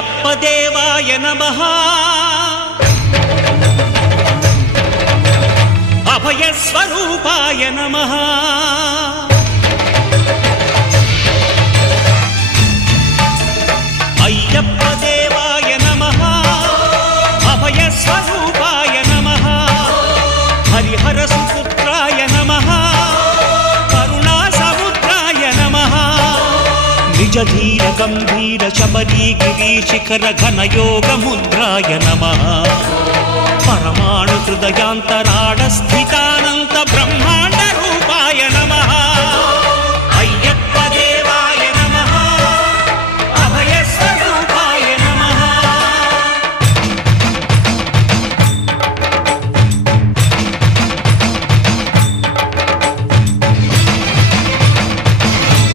అయ్యప్ప దేవాయ నమః అభయ స్వరూపాయ నమః అయ్యప్ప దేవాయ నమః అభయ స్వరూపాయ నమః హరిహర సుపుత్రాయ నమః కరుణా సముద్రాయ నమః నిజ ధీర గంభీర శబరీ గిరి శిఖర ఘన యోగ ముద్రాయ నమః పరమాణు హృదయాంతరాళ స్థితాన